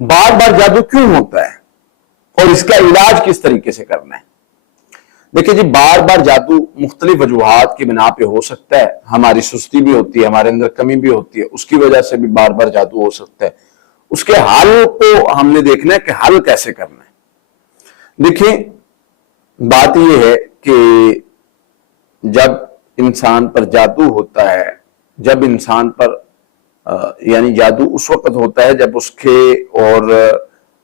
بار بار جادو کیوں ہوتا ہے اور اس کا علاج کس طریقے سے کرنا ہے؟ دیکھیں جی، بار بار جادو مختلف وجوہات کی بنا پہ ہو سکتا ہے. ہماری سستی بھی ہوتی ہے، ہمارے اندر کمی بھی ہوتی ہے، اس کی وجہ سے بھی بار بار جادو ہو سکتا ہے. اس کے حل کو ہم نے دیکھنا ہے کہ حل کیسے کرنا ہے. دیکھیں، بات یہ ہے کہ جب انسان پر جادو ہوتا ہے، جب انسان پر یعنی جادو اس وقت ہوتا ہے جب اس کے اور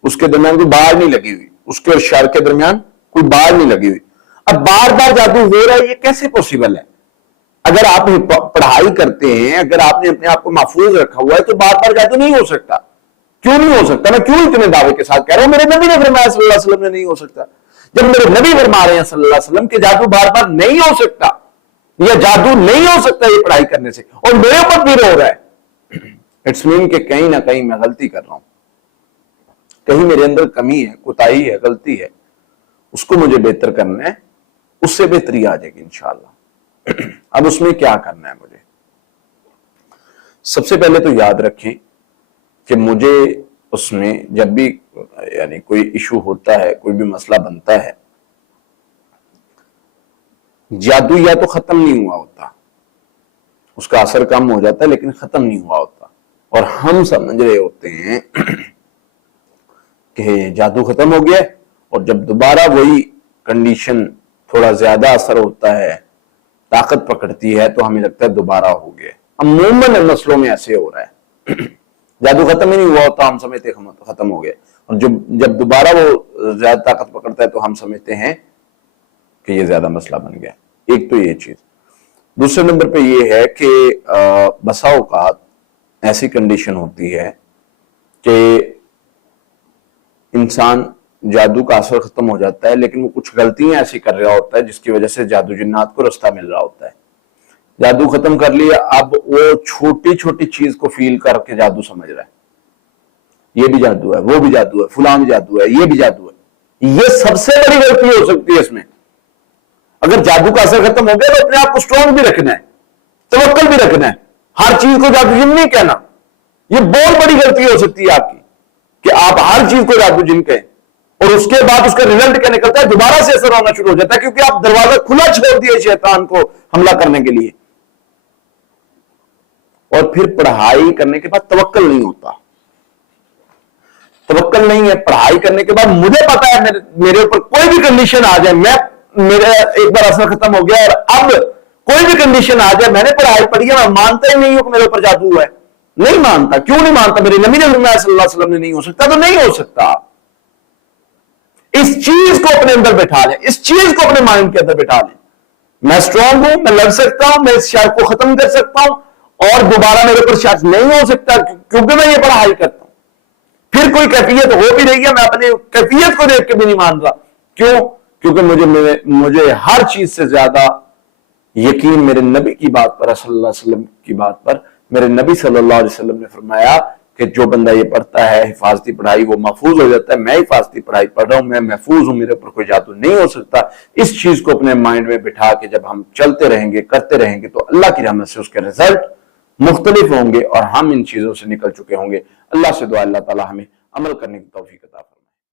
اس کے درمیان کوئی باڑ نہیں لگی ہوئی، اس کے اور شر کے درمیان کوئی باڑ نہیں لگی ہوئی. اب بار بار جادو ہو رہا ہے، یہ کیسے پوسیبل ہے؟ اگر آپ پڑھائی کرتے ہیں، اگر آپ نے اپنے آپ کو محفوظ رکھا ہوا ہے تو بار بار جادو نہیں ہو سکتا. کیوں نہیں ہو سکتا؟ میں کیوں اتنے دعوے کے ساتھ کہہ رہا ہوں؟ میرے نبی نے فرمایا صلی اللہ علیہ وسلم نے نہیں ہو سکتا. جب میرے نبی فرما رہے ہیں صلی اللہ علیہ وسلم کہ جادو بار بار نہیں ہو سکتا یا جادو نہیں ہو سکتا یہ پڑھائی کرنے سے، اور میرے اوپر بھی ہو رہا ہے، اٹس مین کہ کہیں نہ کہیں میں غلطی کر رہا ہوں، کہیں میرے اندر کمی ہے، کوتاہی ہے، غلطی ہے. اس کو مجھے بہتر کرنا ہے، اس سے بہتری آ جائے گی انشاءاللہ. اب اس میں کیا کرنا ہے مجھے؟ سب سے پہلے تو یاد رکھیں کہ مجھے اس میں جب بھی یعنی کوئی ایشو ہوتا ہے، کوئی بھی مسئلہ بنتا ہے، جادو یا تو ختم نہیں ہوا ہوتا، اس کا اثر کم ہو جاتا ہے لیکن ختم نہیں ہوا ہوتا، اور ہم سمجھ رہے ہوتے ہیں کہ جادو ختم ہو گیا، اور جب دوبارہ وہی کنڈیشن تھوڑا زیادہ اثر ہوتا ہے، طاقت پکڑتی ہے، تو ہمیں لگتا ہے دوبارہ ہو گیا. عموماً مسئلوں میں ایسے ہو رہا ہے. جادو ختم ہی نہیں ہوا ہوتا، ہم سمجھتے ہیں ختم ہو گیا، اور جب دوبارہ وہ زیادہ طاقت پکڑتا ہے تو ہم سمجھتے ہیں کہ یہ زیادہ مسئلہ بن گیا. ایک تو یہ چیز. دوسرے نمبر پہ یہ ہے کہ بسا اوقات ایسی کنڈیشن ہوتی ہے کہ انسان جادو کا اثر ختم ہو جاتا ہے لیکن وہ کچھ غلطیاں ایسی کر رہا ہوتا ہے جس کی وجہ سے جادو جنات کو رستہ مل رہا ہوتا ہے. جادو ختم کر لیا، اب وہ چھوٹی چھوٹی چیز کو فیل کر کے جادو سمجھ رہا ہے، یہ بھی جادو ہے، وہ بھی جادو ہے، فلاں بھی جادو ہے، یہ بھی جادو ہے. یہ سب سے بڑی غلطی ہو سکتی ہے اس میں. اگر جادو کا اثر ختم ہو گیا تو اپنے آپ کو سٹرونگ بھی رکھنا ہے، توکل بھی رکھنا ہے. ہر چیز کو جادو جن نہیں کہنا. یہ بہت بڑی غلطی ہو سکتی ہے آپ کی کہ آپ ہر چیز کو جادو جن کہیں، اور اس کے بعد اس کا رزلٹ کیا نکلتا ہے؟ دوبارہ سے اثر ہونا شروع ہو جاتا ہے، کیونکہ آپ دروازہ کھلا چھوڑ دیے شیطان کو حملہ کرنے کے لیے. اور پھر پڑھائی کرنے کے بعد توکل نہیں ہوتا. توکل نہیں ہے. پڑھائی کرنے کے بعد مجھے پتا ہے میرے اوپر کوئی بھی کنڈیشن آ جائے، میرا ایک بار اثر ختم ہو گیا اور اب کوئی بھی کنڈیشن آ جائے، میں نے پڑھائی پڑھی ہے، میں مانتا ہی نہیں ہوں کہ میرے اوپر جادو ہوا ہے. نہیں مانتا. کیوں نہیں مانتا؟ میرے نبی نے فرمایا صلی اللہ علیہ وسلم نے نہیں ہو سکتا، تو نہیں ہو سکتا. اس چیز کو اپنے اندر بٹھا لیں، اس چیز کو اپنے مائنڈ کے اندر بٹھا لیں. میں سٹرونگ ہوں، میں لڑ سکتا ہوں، میں اس شر کو ختم کر سکتا ہوں، اور دوبارہ میرے اوپر شر نہیں ہو سکتا کیونکہ میں یہ پڑھائی کرتا ہوں. پھر کوئی کیفیت ہو بھی رہی ہے، میں اپنی کیفیت کو دیکھ کے بھی نہیں مان رہا. کیوں؟ کیونکہ مجھے ہر چیز سے زیادہ یقین میرے نبی کی بات پر، صلی اللہ علیہ وسلم کی بات پر. میرے نبی صلی اللہ علیہ وسلم نے فرمایا کہ جو بندہ یہ پڑھتا ہے حفاظتی پڑھائی، وہ محفوظ ہو جاتا ہے. میں حفاظتی پڑھائی پڑھ رہا ہوں، میں محفوظ ہوں، میرے اوپر کوئی جادو نہیں ہو سکتا. اس چیز کو اپنے مائنڈ میں بٹھا کے جب ہم چلتے رہیں گے، کرتے رہیں گے، تو اللہ کی رحمت سے اس کے رزلٹ مختلف ہوں گے اور ہم ان چیزوں سے نکل چکے ہوں گے. اللہ سے دعا اللہ تعالی ہمیں عمل کرنے کی توفیق عطا فرمائے.